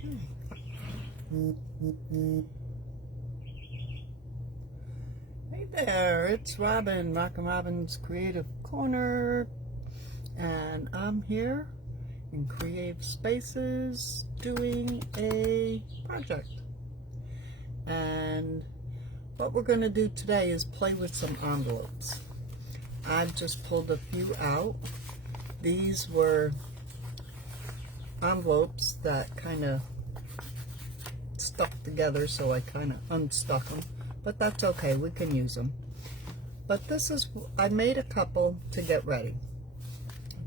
Hey there, it's Robin, Rockin' Robin's Creative Corner, and I'm here in Creative Spaces doing a project. And what we're going to do today is play with some envelopes. I've just pulled a few out. These were envelopes that kind of stuck together, so I kind of unstuck them, but that's okay, we can use them. But this is, I made a couple to get ready,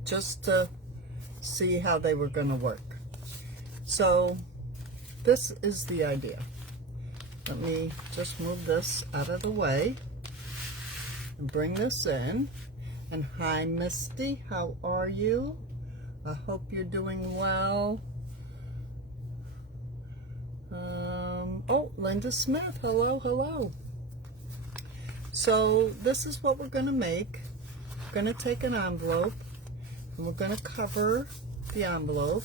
just to see how they were going to work. So this is the idea. Let me just move this out of the way and bring this in. And hi Misty, how are you? I hope you're doing well. Oh, Linda Smith, hello, hello. So this is what we're going to make. We're going to take an envelope and we're going to cover the envelope.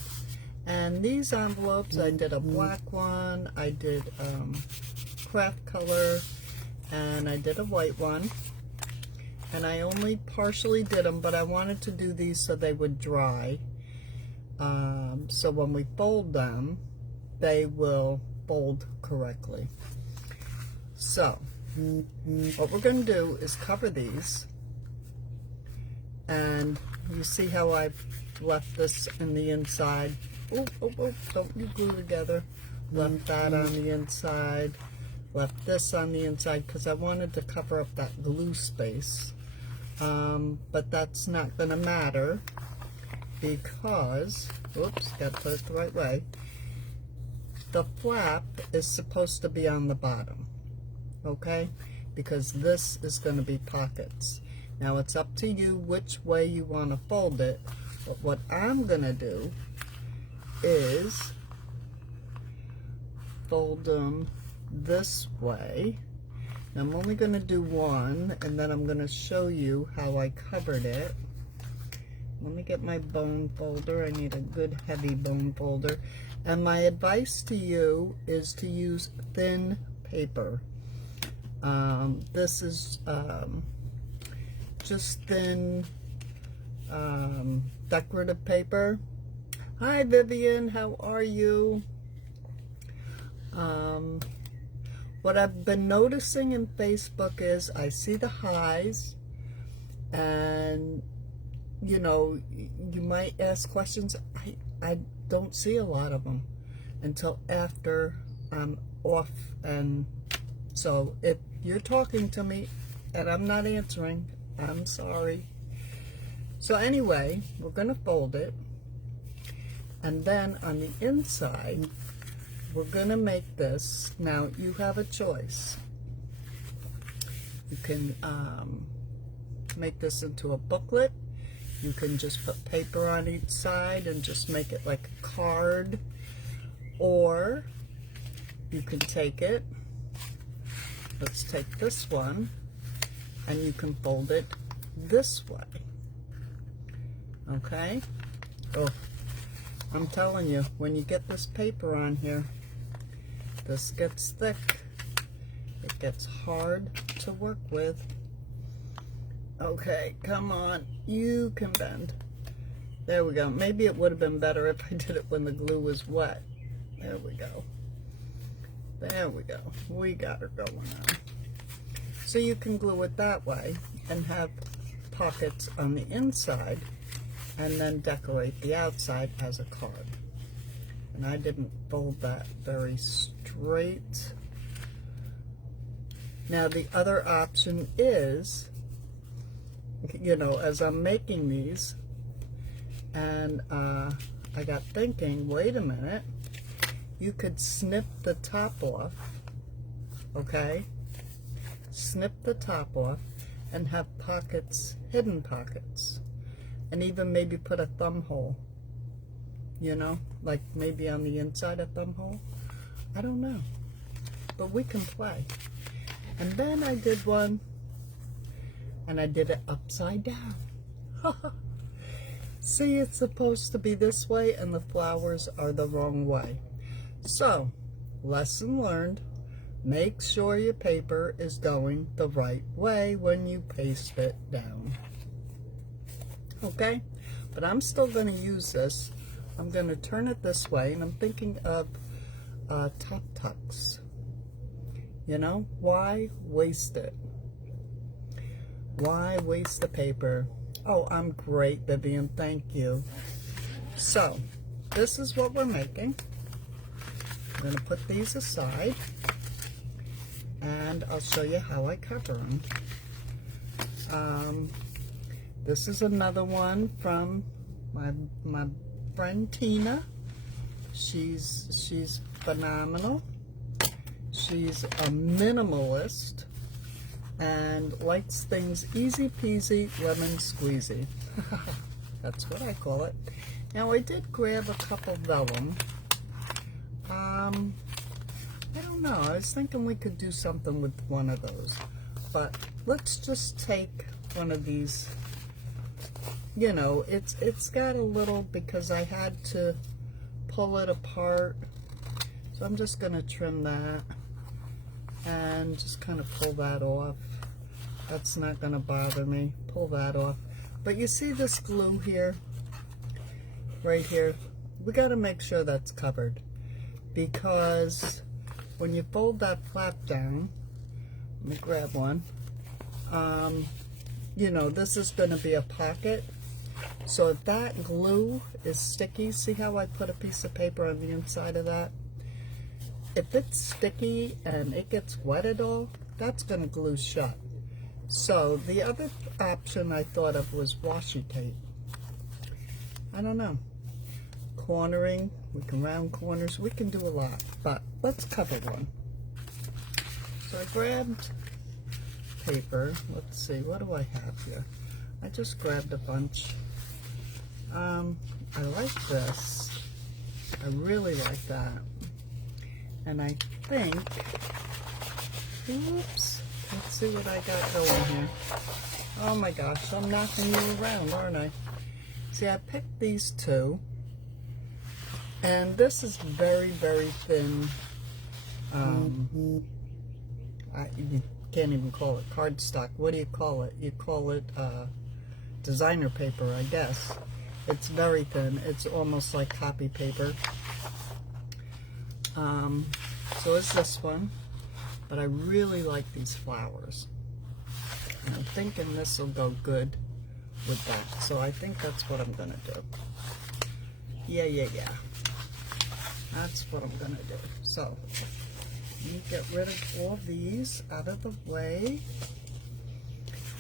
And these envelopes, I did a black one, I did craft color, and I did a white one. And I only partially did them, but I wanted to do these so they would dry. So when we fold them, they will fold correctly. So what we're going to do is cover these. And you see how I've left this in the inside. Oh, don't you glue together. Left that on the inside. Left this on the inside because I wanted to cover up that glue space. But that's not going to matter because, oops, got to put it the right way. The flap is supposed to be on the bottom, okay? Because this is going to be pockets. Now it's up to you which way you want to fold it, but what I'm going to do is fold them this way. Now I'm only going to do one, and then I'm going to show you how I covered it. Let me get my bone folder. I need a good heavy bone folder. And my advice to you is to use thin paper. This is just thin decorative paper. Hi Vivian, how are you? What I've been noticing in Facebook is I see the highs, and you know, you might ask questions. I don't see a lot of them until after I'm off, and so if you're talking to me and I'm not answering, I'm sorry. So anyway, we're going to fold it, and then on the inside we're going to make this. Now you have a choice. You can make this into a booklet. You can just put paper on each side and just make it like a card. Or you can take it, let's take this one, and you can fold it this way. Okay? Oh, I'm telling you, when you get this paper on here, this gets thick. It gets hard to work with. Okay, come on, you can bend. There we go. Maybe it would have been better if I did it when the glue was wet. There we go. There we go. We got her going on. So you can glue it that way and have pockets on the inside and then decorate the outside as a card. And I didn't fold that very straight. Now the other option is, you know, as I'm making these, and I got thinking, wait a minute, you could snip the top off, okay? Snip the top off and have pockets, hidden pockets, and even maybe put a thumb hole, you know, like maybe on the inside a thumb hole. I don't know, but we can play. And then I did one, and I did it upside down. See, it's supposed to be this way, and the flowers are the wrong way. So, lesson learned. Make sure your paper is going the right way when you paste it down. Okay? But I'm still going to use this. I'm going to turn it this way, and I'm thinking of top tucks. You know, why waste it? Why waste the paper? Oh, I'm great, Vivian. Thank you. So, this is what we're making. I'm going to put these aside, and I'll show you how I cover them. This is another one from my friend Tina. She's phenomenal. She's a minimalist and likes things easy peasy lemon squeezy. That's what I call it. Now I did grab a couple vellum. I don't know. I was thinking we could do something with one of those, but let's just take one of these. You know, it's got a little, because I had to pull it apart, so I'm just going to trim that and just kind of pull that off. That's not going to bother me. Pull that off. But you see this glue here, right here? We got to make sure that's covered, because when you fold that flap down, let me grab one, you know, this is going to be a pocket. So if that glue is sticky, see how I put a piece of paper on the inside of that? If it's sticky and it gets wet at all, that's going to glue shut. So the other option I thought of was washi tape. I don't know. Cornering, we can round corners, we can do a lot, but let's cover one. So I grabbed paper. Let's see, what do I have here? I just grabbed a bunch. I like this. I really like that. And I think, oops, let's see what I got going here. Oh my gosh, I'm knocking you around, aren't I? See, I picked these two. And this is very, very thin. You can't even call it cardstock. What do you call it? You call it designer paper, I guess. It's very thin. It's almost like copy paper. So it's this one. But I really like these flowers. And I'm thinking this will go good with that. So I think that's what I'm going to do. Yeah. That's what I'm going to do. So, let me get rid of all these out of the way.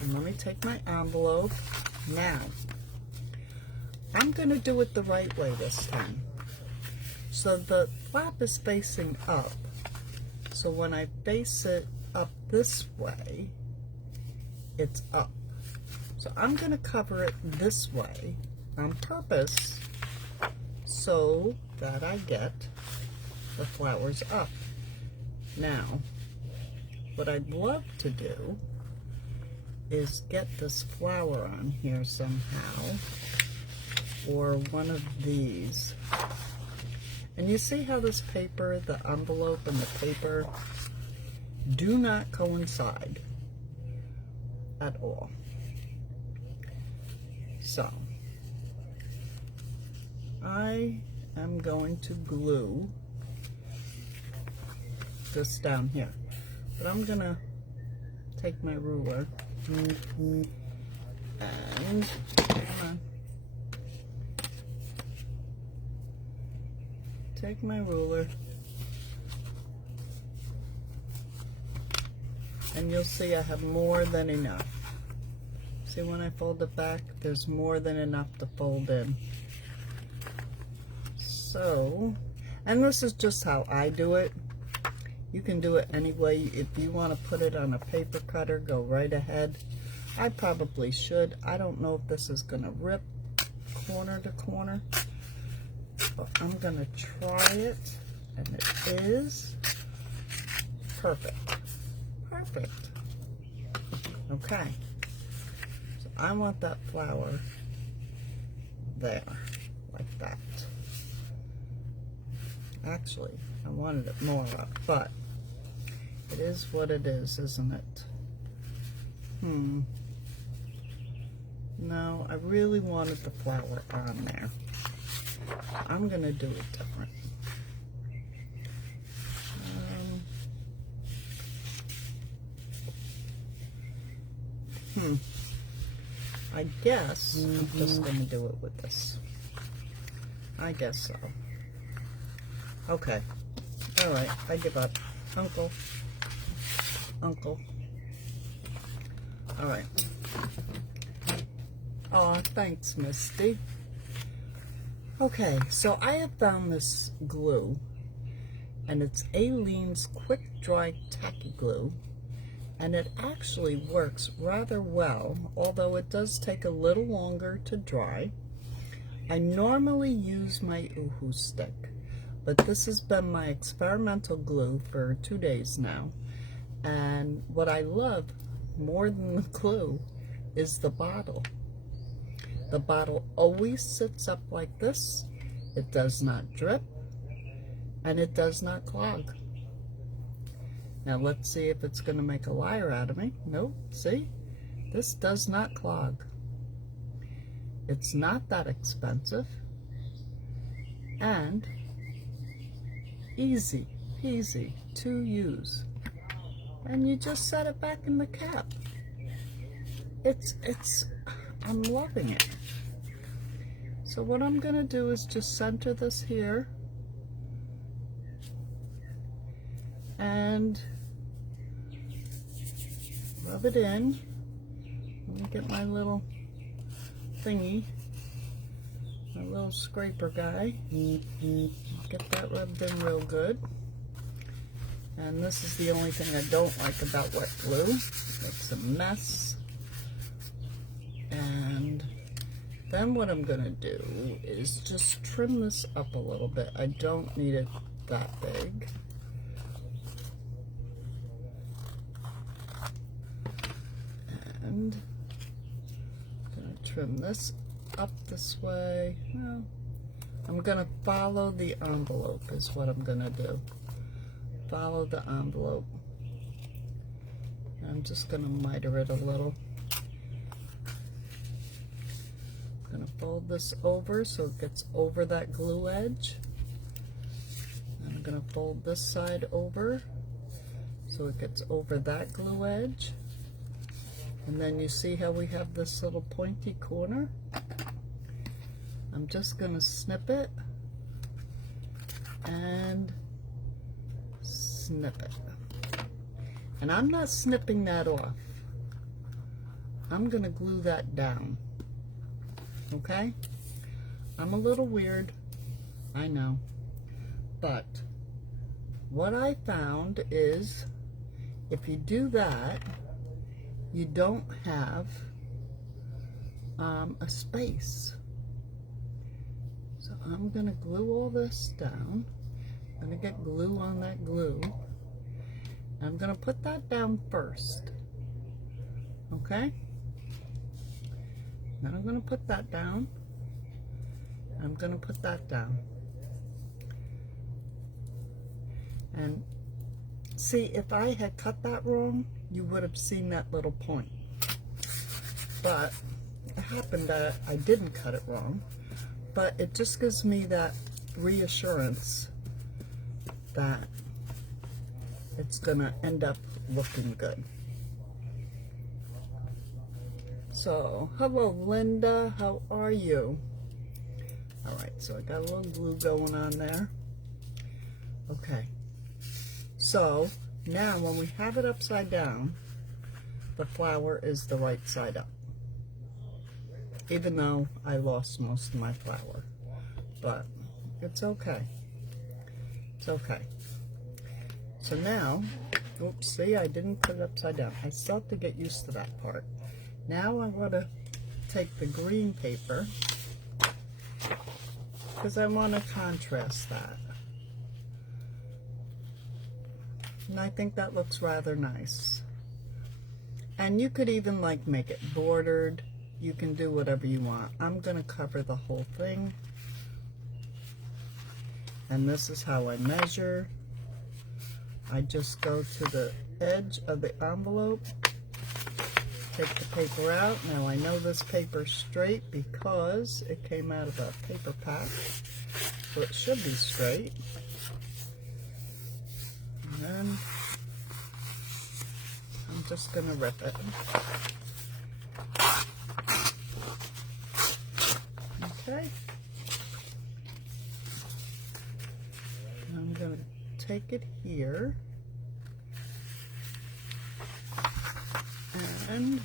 And let me take my envelope. Now, I'm going to do it the right way this time. So the flap is facing up. So when I face it up this way, it's up. So I'm going to cover it this way on purpose so that I get the flowers up. Now, what I'd love to do is get this flower on here somehow, or one of these. And you see how this paper, the envelope and the paper, do not coincide at all. So, I am going to glue this down here. But I'm going to take my ruler and, come on, take my ruler, and you'll see I have more than enough. See, when I fold it back, there's more than enough to fold in. So, and this is just how I do it. You can do it any way. If you want to put it on a paper cutter, go right ahead. I probably should. I don't know if this is going to rip corner to corner, but I'm going to try it, and it is perfect. Perfect. Okay. So I want that flower there, like that. Actually, I wanted it more up, but it is what it is, isn't it? No, I really wanted the flower on there. I'm gonna do it different. I guess I'm just gonna do it with this. I guess so. Okay. All right, I give up. Uncle. All right. Oh, thanks, Misty. Okay, so I have found this glue, and it's Aleene's Quick Dry Tacky Glue, and it actually works rather well, although it does take a little longer to dry. I normally use my Uhu stick, but this has been my experimental glue for 2 days now, and what I love more than the glue is the bottle. The bottle always sits up like this. It does not drip, and it does not clog. Now let's see if it's going to make a liar out of me. Nope, see? This does not clog. It's not that expensive, and easy peasy to use. And you just set it back in the cap. I'm loving it. So what I'm gonna do is just center this here and rub it in. Let me get my little thingy, my little scraper guy. Get that rubbed in real good. And this is the only thing I don't like about wet glue. It's a mess. And then what I'm gonna do is just trim this up a little bit. I don't need it that big. And I'm gonna trim this up this way. Well, I'm gonna follow the envelope is what I'm gonna do. Follow the envelope. I'm just gonna miter it a little. I'm gonna fold this over so it gets over that glue edge. And I'm gonna fold this side over so it gets over that glue edge. And then you see how we have this little pointy corner? I'm just gonna snip it and snip it. And I'm not snipping that off. I'm gonna glue that down. Okay? I'm a little weird, I know. But what I found is if you do that, you don't have a space. So I'm gonna glue all this down. I'm gonna get glue on that glue. I'm gonna put that down first. Okay? Then I'm gonna put that down. I'm gonna put that down. And see, if I had cut that wrong, you would have seen that little point. But it happened that I didn't cut it wrong. But it just gives me that reassurance that it's gonna end up looking good. So, hello Linda, how are you? Alright, so I got a little glue going on there. Okay, so now when we have it upside down, the flower is the right side up. Even though I lost most of my flower, but it's okay. It's okay. So now, oops, see, I didn't put it upside down. I still have to get used to that part. Now I'm going to take the green paper because I want to contrast that. And I think that looks rather nice. And you could even like make it bordered. You can do whatever you want. I'm going to cover the whole thing. And this is how I measure. I just go to the edge of the envelope, take the paper out. Now I know this paper's straight because it came out of a paper pack, so it should be straight. And then I'm just gonna rip it. Okay. I'm gonna take it here and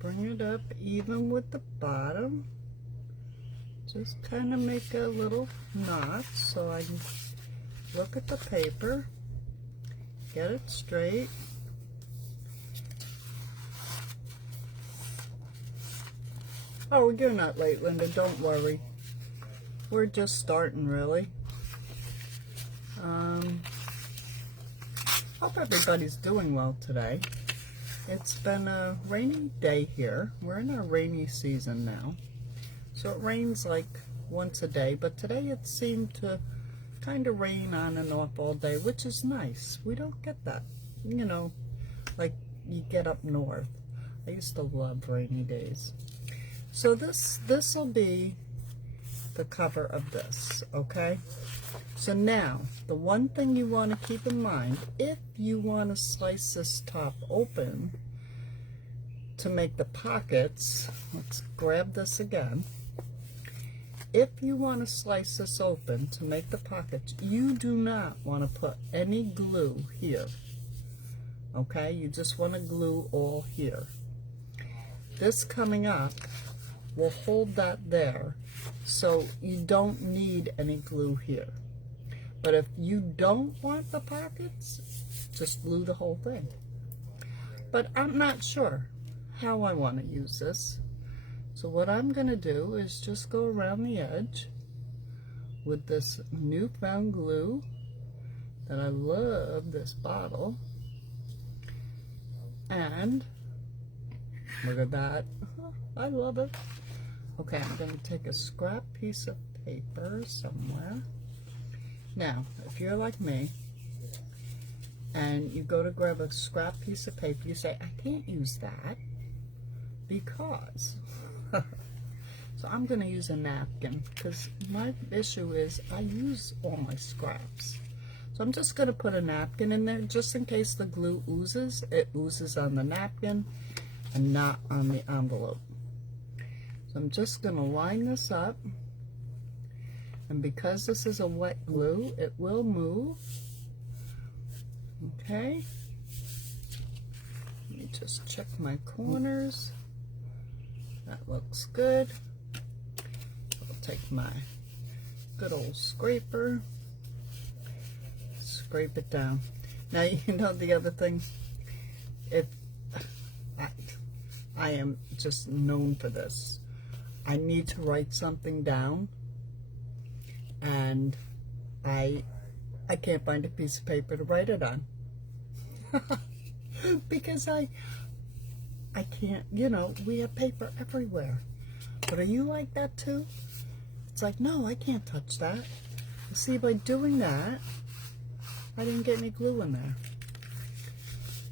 bring it up even with the bottom. Just kind of make a little knot so I can look at the paper, get it straight. Oh, you're not late, Linda, don't worry. We're just starting, really. Hope everybody's doing well today. It's been a rainy day here. We're in our rainy season now. So it rains like once a day, but today it seemed to kind of rain on and off all day, which is nice. We don't get that, you know, like you get up north. I used to love rainy days. So this will be the cover of this, okay? So now, the one thing you want to keep in mind, if you want to slice this top open to make the pockets, let's grab this again. If you want to slice this open to make the pockets, you do not want to put any glue here, okay? You just want to glue all here. This coming up will hold that there, so you don't need any glue here. But if you don't want the pockets, just glue the whole thing. But I'm not sure how I want to use this. So what I'm going to do is just go around the edge with this newfound glue that I love, this bottle. And look at that. I love it. Okay, I'm going to take a scrap piece of paper somewhere. Now, if you're like me, and you go to grab a scrap piece of paper, you say, I can't use that because. So I'm going to use a napkin because my issue is I use all my scraps. So I'm just going to put a napkin in there just in case the glue oozes. It oozes on the napkin and not on the envelope. So I'm just going to line this up. And because this is a wet glue, it will move. Okay. Let me just check my corners. That looks good. I'll take my good old scraper, scrape it down. Now, you know the other thing, if I am just known for this, I need to write something down. And I can't find a piece of paper to write it on. Because I can't, you know, we have paper everywhere. But are you like that too? It's like, no, I can't touch that. You see, by doing that, I didn't get any glue in there.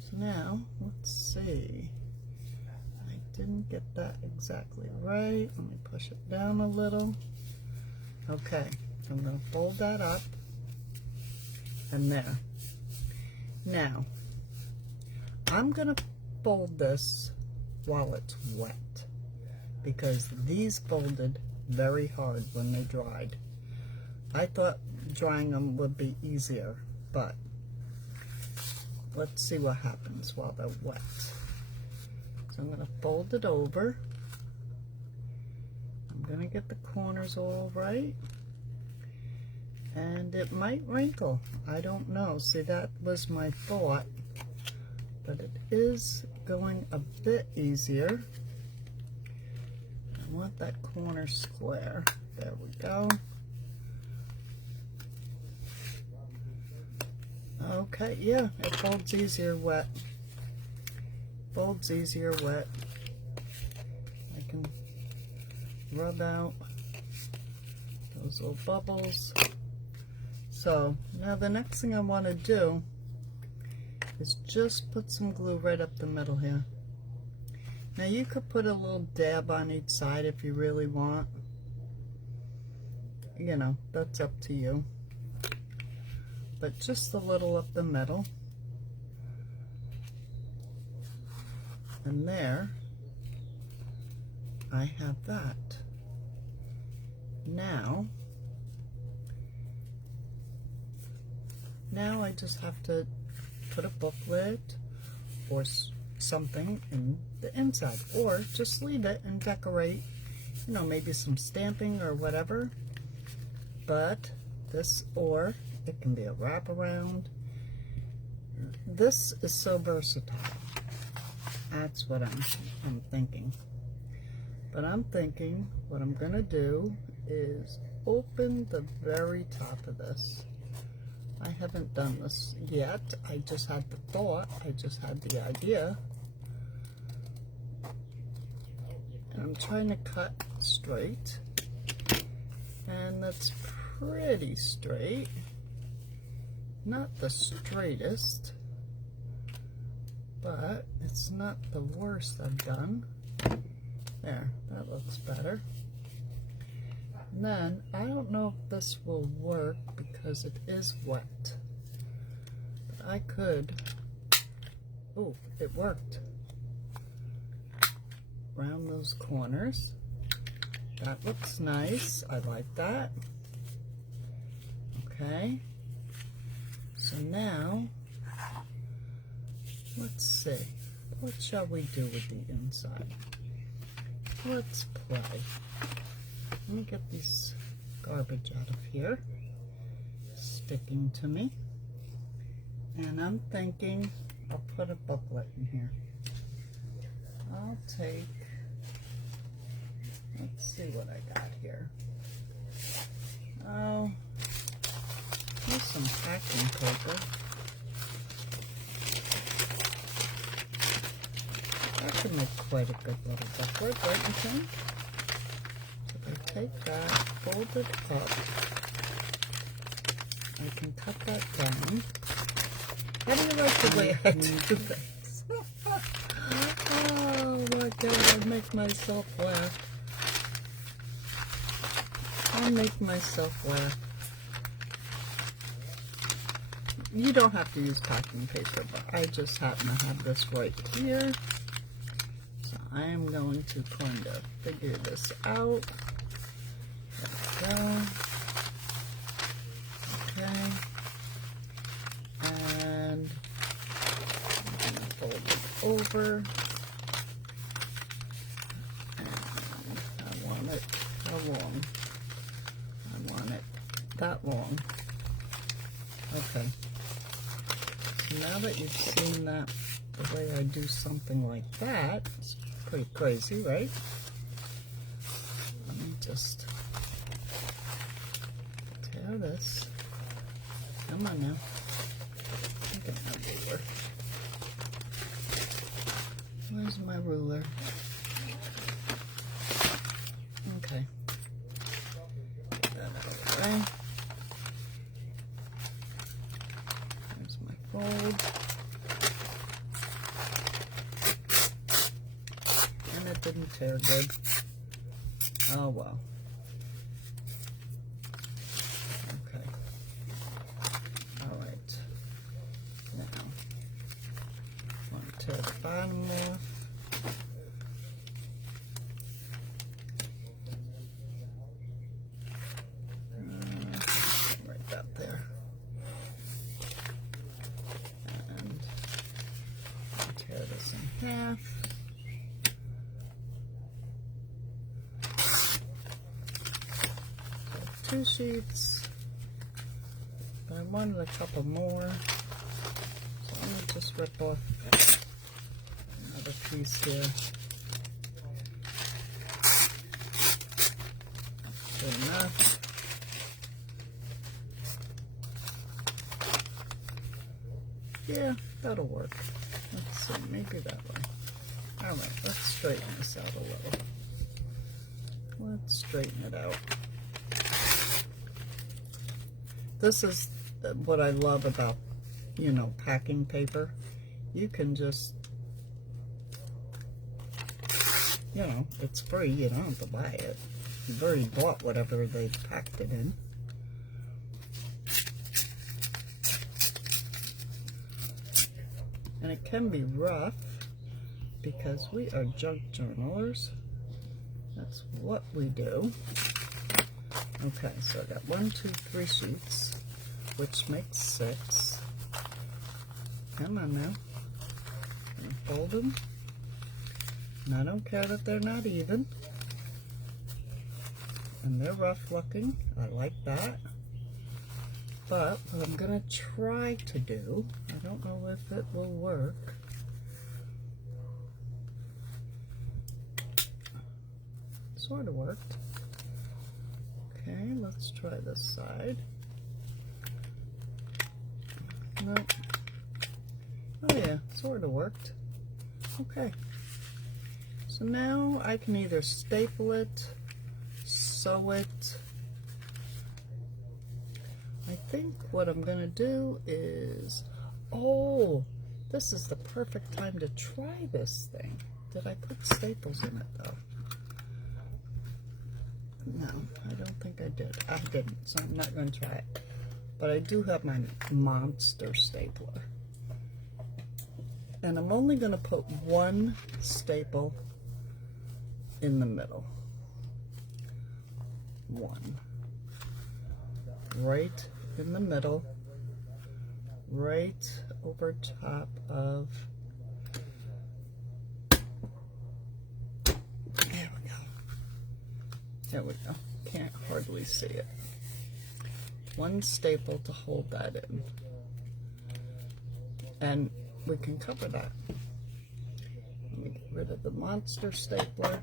So now, let's see. I didn't get that exactly right. Let me push it down a little. Okay. I'm going to fold that up and there. Now, I'm going to fold this while it's wet because these folded very hard when they dried. I thought drying them would be easier, but let's see what happens while they're wet. So I'm going to fold it over. I'm going to get the corners all right. And it might wrinkle. I don't know. See, that was my thought. But it is going a bit easier. I want that corner square. There we go. Okay, yeah, it folds easier wet. Folds easier wet. I can rub out those little bubbles. So now the next thing I want to do is just put some glue right up the middle here. Now you could put a little dab on each side if you really want. You know, that's up to you. But just a little up the middle. And there, I have that. Now I just have to put a booklet or something in the inside, or just leave it and decorate, you know, maybe some stamping or whatever. But this, or it can be a wraparound. This is so versatile. That's what I'm thinking. But I'm thinking what I'm gonna do is open the very top of this. I haven't done this yet. I just had the thought, I just had the idea. And I'm trying to cut straight. And that's pretty straight. Not the straightest, but it's not the worst I've done. There, that looks better. And then, I don't know if this will work because it is wet. But I could, oh, it worked. Around those corners. That looks nice, I like that. Okay. So now, let's see. What shall we do with the inside? Let's play. Let me get these garbage out of here. Sticking to me. And I'm thinking I'll put a booklet in here. I'll take, let's see what I got here. Oh, here's some packing paper. That could make quite a good little booklet, don't you think? If I take that, fold it up, I can cut that down. How do you like the way I do this? Oh my God, I make myself laugh. I make myself laugh. You don't have to use packing paper, but I just happen to have this right here. So I am going to kind of figure this out. There we go. Okay. And I'm going to fold it over. And I want it, how long? I want it that long. Okay. So now that you've seen that, the way I do something like that, it's pretty crazy, right? Let me just tear this. Come on now. Get my ruler. Where's my ruler? Okay. Get that out of the way. There's my fold. And it didn't tear good. Oh well. Okay. Alright. Now, I want to tear the bottom off. Right about there. And tear this in half. So 2 sheets. But I wanted a couple more. So let me just rip off another piece here. Good enough. Yeah, that'll work. Let's see, maybe that way. Alright, let's straighten this out a little. Let's straighten it out. this is what I love about, you know, packing paper. You can just, you know, it's free. You don't have to buy it. You've already bought whatever they packed it in. And it can be rough because we are junk journalers. That's what we do. Okay, so I got 1, 2, 3 sheets, which makes 6. Come on now. And fold them. And I don't care that they're not even. And they're rough looking. I like that. But what I'm going to try to do, I don't know if it will work. Sort of worked. Okay, let's try this side. No. Oh yeah, sort of worked. Okay. So now I can either staple it, sew it. I think what I'm going to do is, oh, this is the perfect time to try this thing. Did I put staples in it though? No, I don't think I did. I didn't, so I'm not going to try it. But I do have my monster stapler. And I'm only going to put 1 staple in the middle. 1. Right in the middle. Right over top of... There we go. Can't hardly see it. 1 staple to hold that in. And we can cover that. Let me get rid of the monster stapler.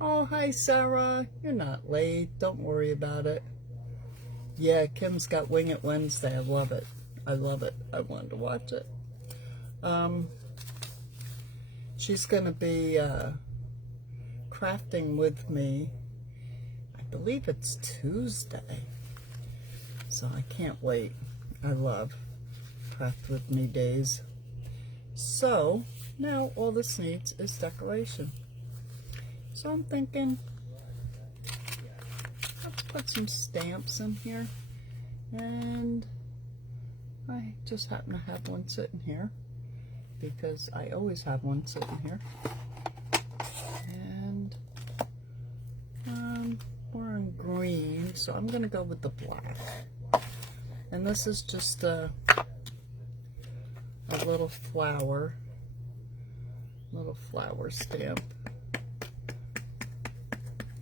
Oh, hi Sarah. You're not late. Don't worry about it. Yeah, Kim's got Wing It Wednesday. I love it. I love it. I wanted to watch it. She's going to be crafting with me. I believe it's Tuesday. So I can't wait. I love craft with me days. So now all this needs is decoration. So I'm thinking, let's put some stamps in here. And I just happen to have one sitting here, because I always have one sitting here. And we're in green, so I'm going to go with the black. And this is just a little flower stamp.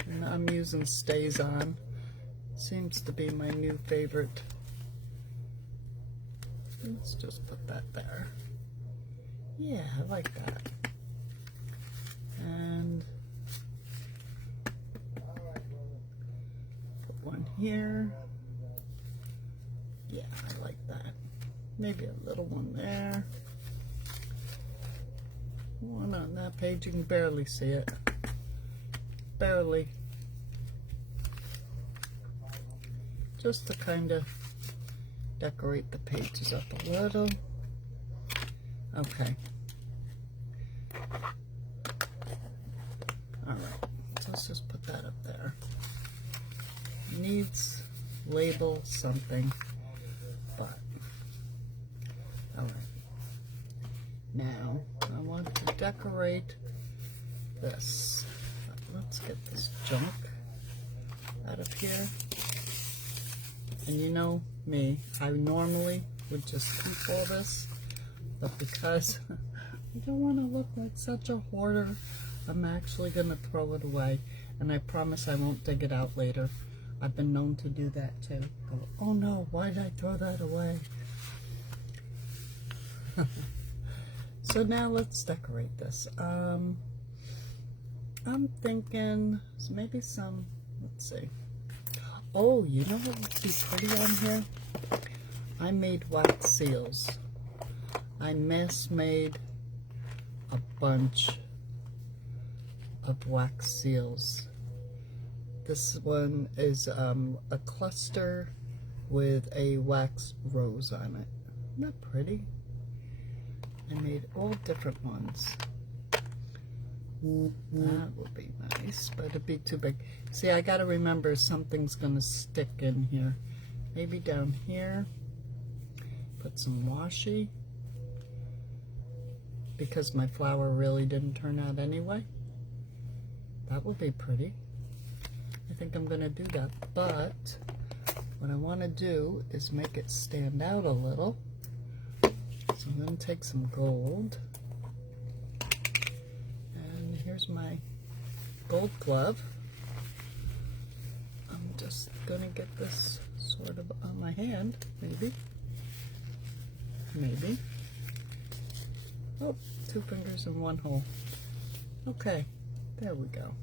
And I'm using Stays On. Seems to be my new favorite. Let's just put that there. Yeah, I like that. And put one here. Yeah, I like that. Maybe a little one there. One on that page, you can barely see it. Barely. Just to kind of decorate the pages up a little. Okay. Alright, so let's just put that up there. Needs label something, but alright. Now I want to decorate this. Let's get this junk out of here. And you know me, I normally would just keep all this, but because I don't want to look like such a hoarder, I'm actually going to throw it away. And I promise I won't dig it out later. I've been known to do that too. Go, oh no, why did I throw that away? So now let's decorate this. I'm thinking maybe some, let's see. Oh, you know what would be pretty on here? I made wax seals. I mass made a bunch of wax seals. This one is a cluster with a wax rose on it. Isn't that pretty? I made all different ones. That would be nice, but it'd be too big. See, I gotta remember something's gonna stick in here. Maybe down here, put some washi, because my flower really didn't turn out anyway. That would be pretty. I think I'm gonna do that, but what I wanna do is make it stand out a little. So I'm gonna take some gold. Here's my gold glove. I'm just gonna get this sort of on my hand, maybe. Maybe. Oh, 2 fingers in 1 hole. Okay, there we go.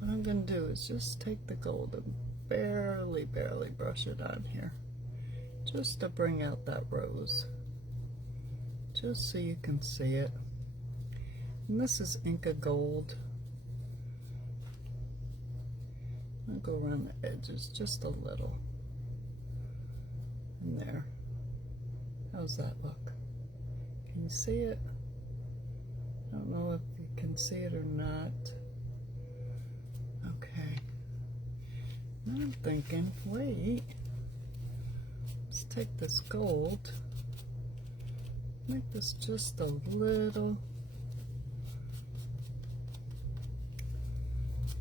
What I'm gonna do is just take the gold and barely brush it on here. Just to bring out that rose. Just so you can see it. And this is Inca Gold. I'll go around the edges just a little. And there. How's that look? Can you see it? I don't know if you can see it or not. Okay. Now I'm thinking, wait. Let's take this gold. Make this just a little.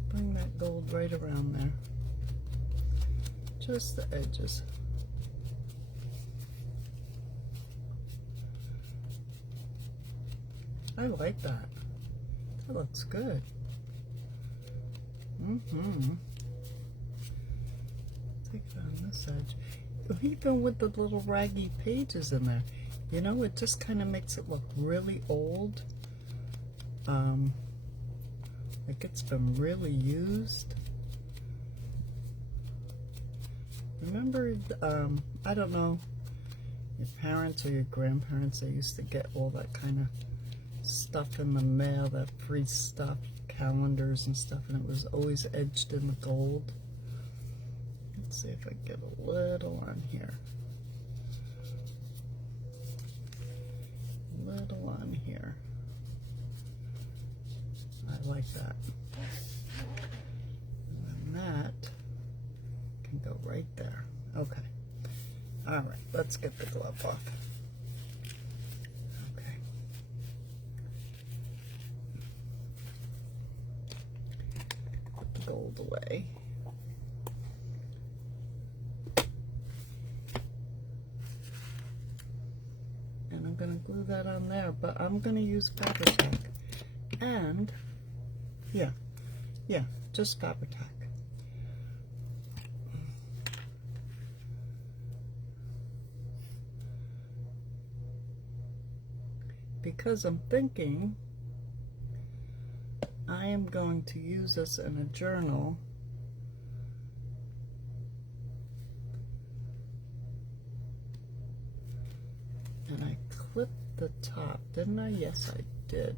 Bring that gold right around there. Just the edges. I like that. That looks good. Take it on this edge. Even with the little raggy pages in there, you know, it just kind of makes it look really old. Like it's been really used. Remember, I don't know, your parents or your grandparents, they used to get all that kind of stuff in the mail, that free stuff, calendars and stuff, and it was always edged in the gold. Let's see if I get a little on here. A little on here. I like that. And then that can go right there. Okay. All right, let's get the glove off. Okay. Put the gold away. And I'm going to glue that on there, but I'm going to use Fabri-Tac. And yeah, just Fabri-Tac. Because I'm thinking I am going to use this in a journal. And I clipped the top, didn't I? Yes, I did.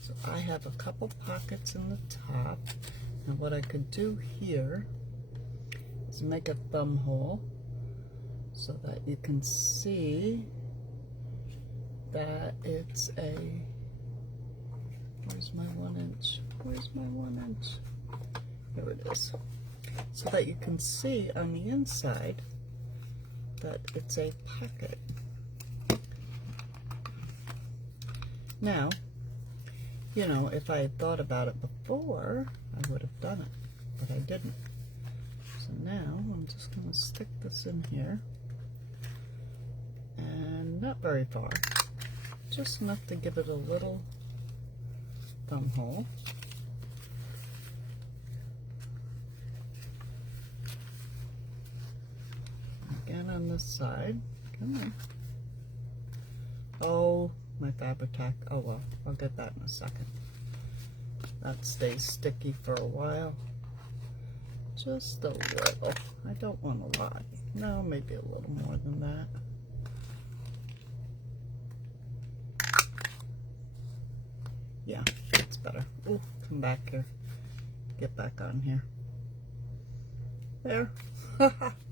So I have a couple pockets in the top, and what I could do here is make a thumb hole so that you can see that it's a, where's my 1 inch? Where's my 1 inch? Here it is. So that you can see on the inside that it's a pocket. Now, you know, if I had thought about it before, I would have done it, but I didn't. So now I'm just going to stick this in here, and not very far, just enough to give it a little thumb hole. Again on this side. Come on. Oh, my Fabri-Tac. Oh well, I'll get that in a second. That stays sticky for a while. Just a little. I don't want a lot. No, maybe a little more than that. Yeah, that's better. Oh, come back here. get back on here. There.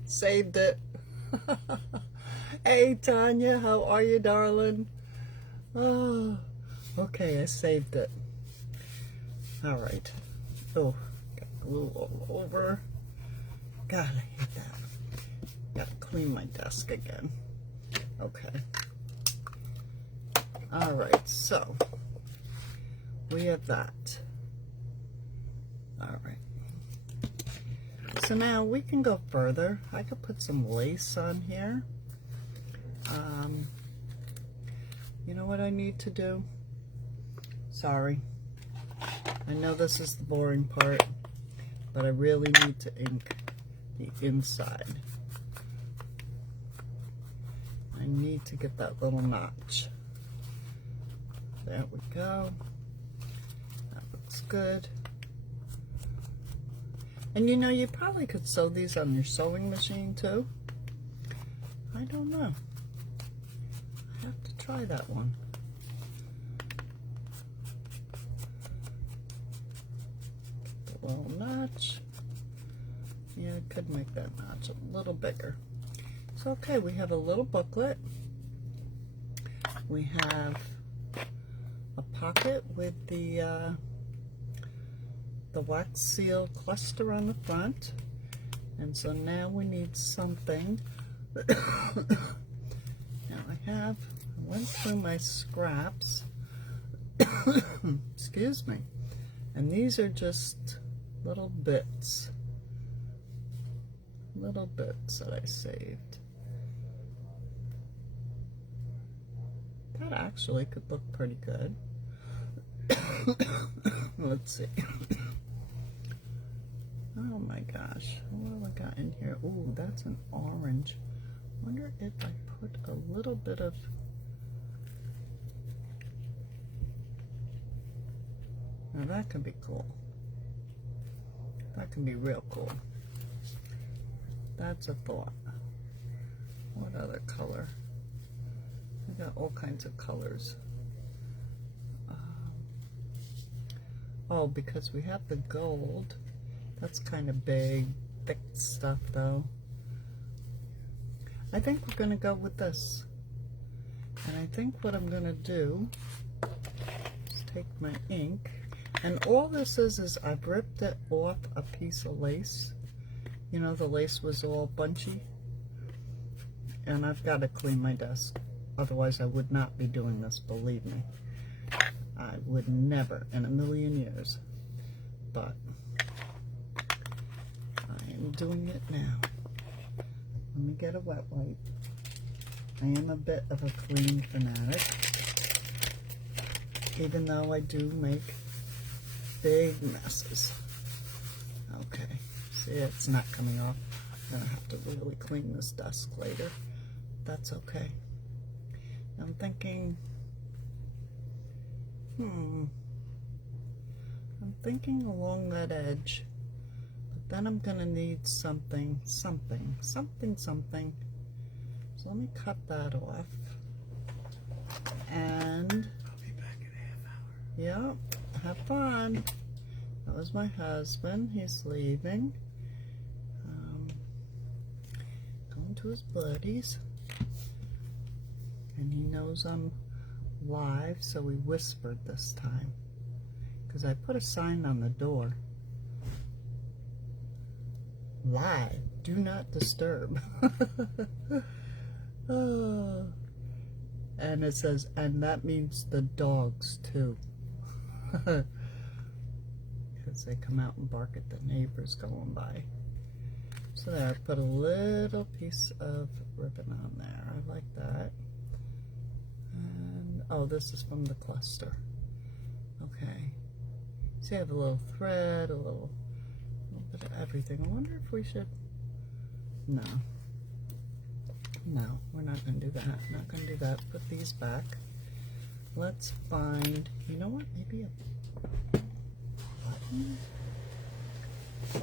Saved it. Hey, Tanya, how are you, darling? Oh, okay, I saved it. All right. Oh, got glue all over. God, I hate that. Gotta clean my desk again. Okay. All right, so we have that. All right. So now we can go further. I could put some lace on here. You know what I need to do? Sorry. I know this is the boring part, but I really need to ink the inside. I need to get that little notch. There we go. That looks good. And you know, you probably could sew these on your sewing machine too. I don't know. I have to try that one. Get the little notch. Yeah, I could make that notch a little bigger. So, okay, we have a little booklet. We have a pocket with the wax seal cluster on the front. And so now we need something. Now I went through my scraps. Excuse me. And these are just little bits. Little bits that I saved. That actually could look pretty good. Let's see. Oh my gosh, what have I got in here? Ooh, that's an orange. Wonder if I put a little bit of... Now that can be cool. That can be real cool. That's a thought. What other color? We got all kinds of colors. Oh, because we have the gold. That's kind of big, thick stuff though. I think we're going to go with this. And I think what I'm going to do is take my ink. And all this is I've ripped it off a piece of lace. You know, the lace was all bunchy. And I've got to clean my desk. Otherwise I would not be doing this, believe me. I would never in a million years. But I am doing it now. Let me get a wet wipe. I am a bit of a clean fanatic. Even though I do make big messes. Okay. See, it's not coming off. I'm going to have to really clean this desk later. That's okay. I'm thinking, I'm thinking along that edge, but then I'm going to need something. So let me cut that off. And I'll be back in a half hour. Yeah, have fun. That was my husband. He's leaving. Going to his buddies. And he knows I'm live, so he whispered this time. Because I put a sign on the door. Live, do not disturb. Oh. And it says, and that means the dogs too. Because they come out and bark at the neighbors going by. So there, I put a little piece of ribbon on there. I like that. And, oh, this is from the cluster. Okay. See, I have a little thread, a little bit of everything. I wonder if we should... No. No, we're not going to do that. Not going to do that. Put these back. Let's find... You know what? Maybe a button? I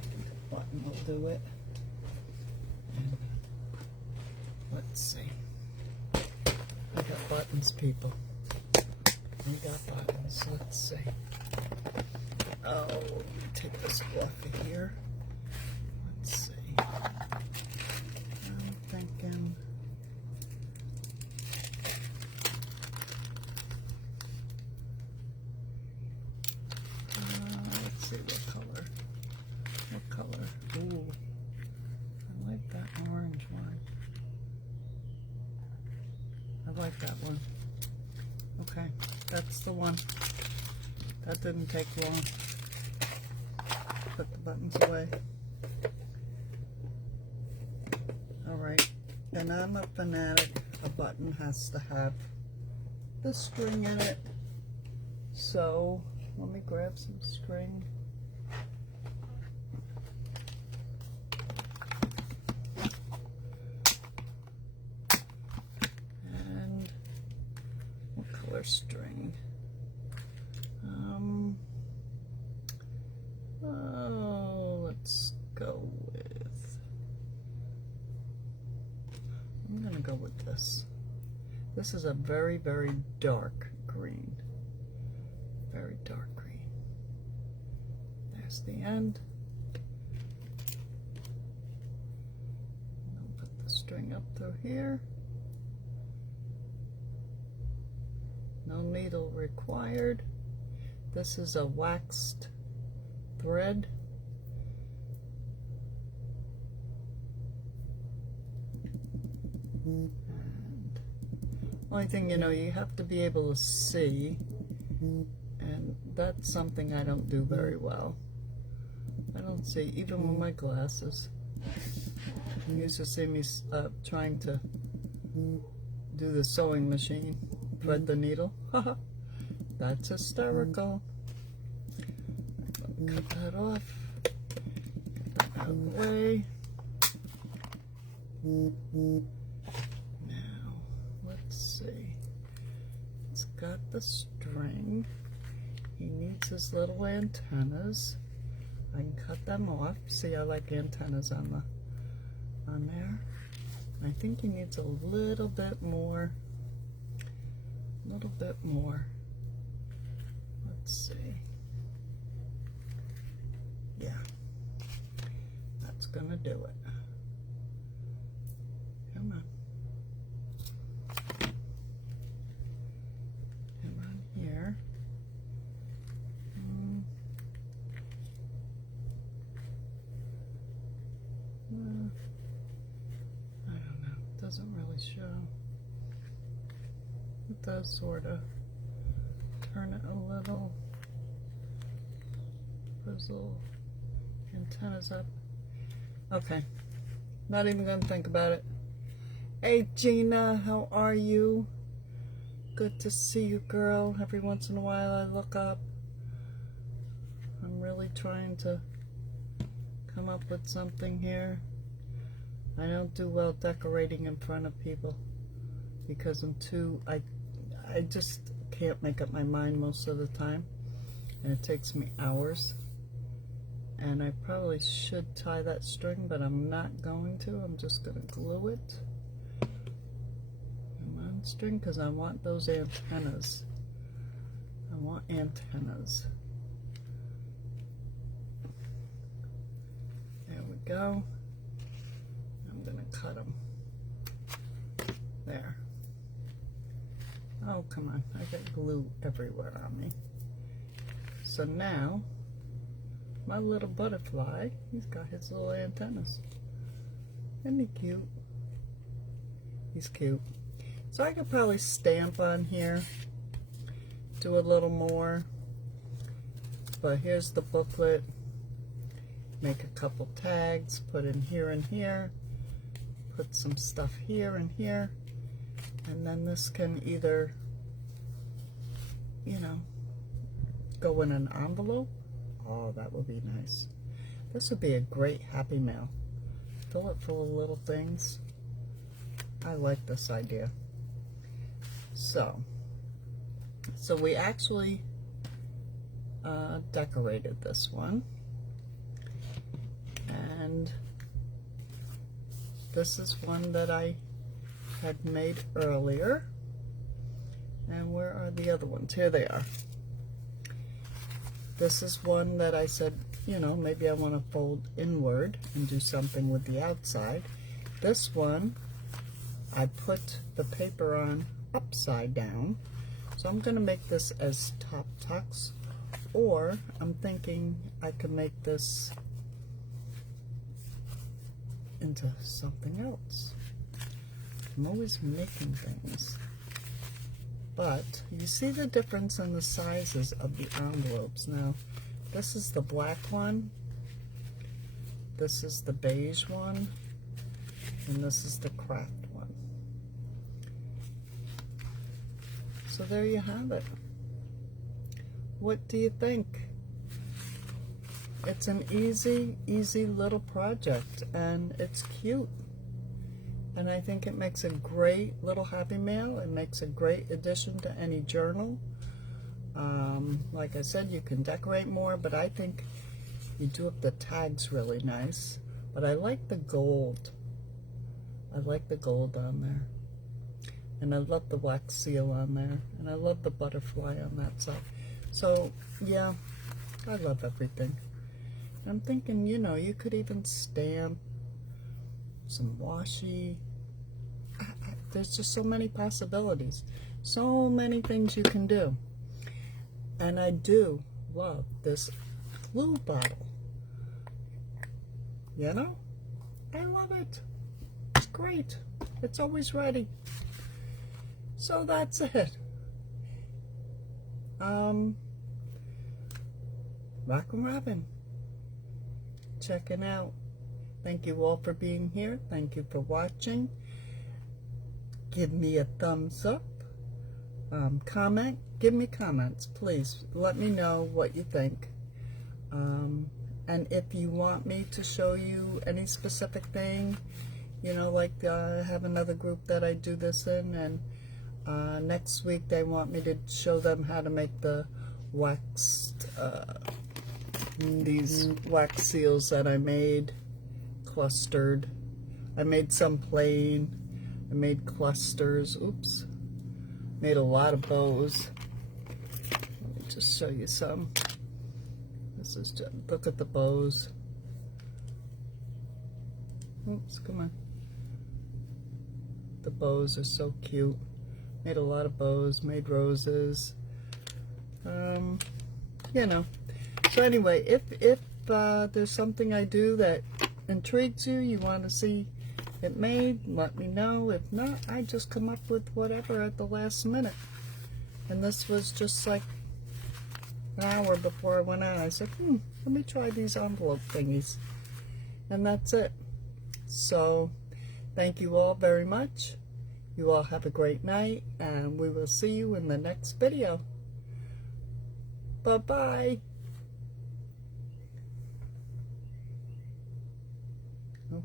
think a button will do it. And let's see. I got buttons, people. We got buttons. Let's see. Oh, let me take this off of here. Let's see. I'm thinking. Let's see what color. What color? Ooh, I like that orange one. I like that one. Okay, that's the one. That didn't take long. Put the buttons away. Alright, and I'm a fanatic. A button has to have the string in it. So, let me grab some string. And what color string? Oh, let's go with, I'm gonna go with this. This is a very, very dark green. Very dark green. There's the end. I'll put the string up through here. No needle required. This is a waxed thread. And only thing, you know, you have to be able to see, and that's something I don't do very well. I don't see, even with my glasses. You used to see me trying to do the sewing machine, thread the needle. That's hysterical. Cut that off. Get that out of the way. Now, let's see. It's got the string. He needs his little antennas. I can cut them off. See, I like antennas on there. I think he needs a little bit more. A little bit more. Let's see. Yeah, that's gonna do it. Come on. Come on here. I don't know. It doesn't really show. It does sort of. Turn it a little. Frizzle. Antennas up. Okay. Not even gonna think about it. Hey Gina, how are you? Good to see you, girl. Every once in a while I look up. I'm really trying to come up with something here. I don't do well decorating in front of people because I just can't make up my mind most of the time, and it takes me hours. And I probably should tie that string, but I'm not going to. I'm just going to glue it. Come on, string, because I want those antennas. I want antennas. There we go. I'm going to cut them. There. Oh, come on. I got glue everywhere on me. So now, my little butterfly, he's got his little antennas. Isn't he cute? He's cute. So I could probably stamp on here, do a little more. But here's the booklet. Make a couple tags, put in here and here. Put some stuff here and here. And then this can either, you know, go in an envelope. Oh, that would be nice. This would be a great Happy Mail. Fill it full of little things. I like this idea. So we actually decorated this one. And this is one that I had made earlier. And where are the other ones? Here they are. This is one that I said, you know, maybe I want to fold inward and do something with the outside. This one, I put the paper on upside down. So I'm going to make this as top tucks, or I'm thinking I could make this into something else. I'm always making things. But you see the difference in the sizes of the envelopes. Now, this is the black one, this is the beige one, and this is the craft one. So there you have it. What do you think? It's an easy little project, and it's cute. And I think it makes a great little happy mail. It makes a great addition to any journal. Like I said, you can decorate more, but I think you do up the tags really nice. But I like the gold. I like the gold on there. And I love the wax seal on there. And I love the butterfly on that side. So, yeah, I love everything. I'm thinking, you know, you could even stamp some washi. There's just so many possibilities. So many things you can do. And I do love this glue bottle. You know? I love it. It's great. It's always ready. So that's it. Rockin' Robin. Checking out. Thank you all for being here. Thank you for watching. Give me a thumbs up. Comment. Give me comments, please. Let me know what you think. And if you want me to show you any specific thing, you know, like I have another group that I do this in, and next week they want me to show them how to make the waxed, these wax seals that I made, clustered. I made some plain. I made clusters. Oops. Made a lot of bows. Let me just show you some. This is just, look at the bows. Oops, come on. The bows are so cute. Made a lot of bows, made roses. You know. So anyway, if there's something I do that intrigues you, you want to see it made, let me know. If not, I just come up with whatever at the last minute. And this was just like an hour before I went out. I said, let me try these envelope thingies. And that's it. So, thank you all very much. You all have a great night, and we will see you in the next video. Bye-bye.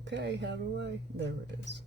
Okay, how do I? There it is.